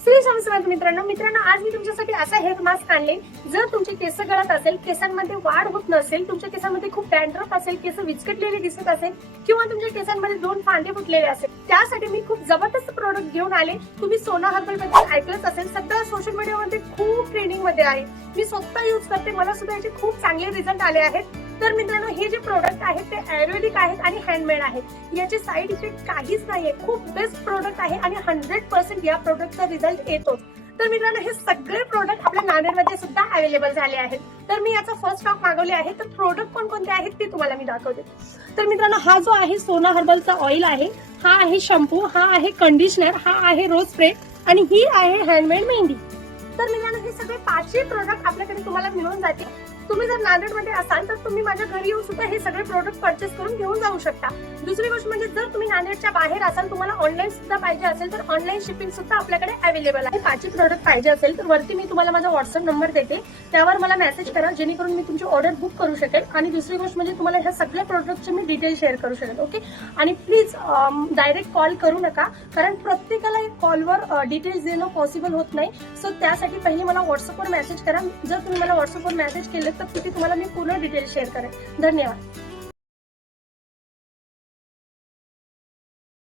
श्री स्वामी समर्थ मित्रांनो, आज मी तुमच्यासाठी असा हेअर मास्क आणले. जर तुमचे केस गळत असेल, केसांमध्ये वाढ होत नसेल, तुमच्या केसांमध्ये खूप डॅन्ड्रफ असेल, केस विचकटलेले दिसत असेल किंवा तुमच्या केसांमध्ये 2 फांदे फुटलेले असेल, त्यासाठी मी खूप जबरदस्त प्रोडक्ट घेऊन आले. तुम्ही सोना हर्बल बद्दल ऐकलंच असेल, सध्या सोशल मीडियामध्ये खूप ट्रेंडिंग मध्ये आहे. मी स्वतः यूज करते, मला सुद्धा याचे खूप चांगले रिझल्ट आले आहेत. तर मित्रांनो, हे जे प्रोडक्ट आहेत ते आयुर्वेदिक आहेत आणि हँडमेड आहेत. याचे साईड इफेक्ट काहीच नाहीये. खूप बेस्ट प्रोडक्ट आहे आणि 100% या प्रोडक्टचा रिझल्ट येतो. तर मित्रांनो, हे सगळे प्रोडक्ट आपल्या नांदेडमध्ये सुद्धा अवेलेबल झाले आहेत. तर मी याचा फर्स्ट स्टॉक मागवले आहे. तर प्रोडक्ट कोणकोणते आहेत ते तुम्हाला मी दाखवते. तर मित्रांनो, हा जो आहे सोना हर्बलचा ऑइल आहे, हा आहे शॅम्पू, हा आहे कंडिशनर, हा आहे रोज स्प्रे आणि ही आहे हँडमेड मेहंदी. तर मित्रांनो, हे सगळे 5 प्रोडक्ट आपल्याकडे तुम्हाला मिळून जातील. तुम्ही जर नांदेडमध्ये असाल तर तुम्ही माझ्या घरी येऊन सुद्धा हे सगळे प्रोडक्ट परचेस करून घेऊन जाऊ शकता. दुसरी गोष्ट म्हणजे जर तुम्ही नांदेडच्या बाहेर असाल, तुम्हाला ऑनलाईन सुद्धा पाहिजे असेल तर ऑनलाईन शिपिंग सुद्धा आपल्याकडे अवेलेबल आहे. 5 प्रोडक्ट पाहिजे असेल तर वरती मी तुम्हाला माझा व्हॉट्सअप नंबर देते, त्यावर मला मेसेज करा जेणेकरून मी तुमची ऑर्डर बुक करू शकेल. आणि दुसरी गोष्ट म्हणजे तुम्हाला ह्या सगळ्या प्रोडक्टचे मी डिटेल शेअर करू शकेल. ओके. आणि प्लीज डायरेक्ट कॉल करू नका, कारण प्रत्येकाला कॉलवर डिटेल्स देणं पॉसिबल होत नाही. सो त्यासाठी पहिले मला व्हॉट्सअपवर मेसेज करा. जर तुम्ही मला व्हॉट्सअपवर मेसेज केले तर तिथे तुम्हाला मी पूर्ण डिटेल्स शेअर करेन. धन्यवाद.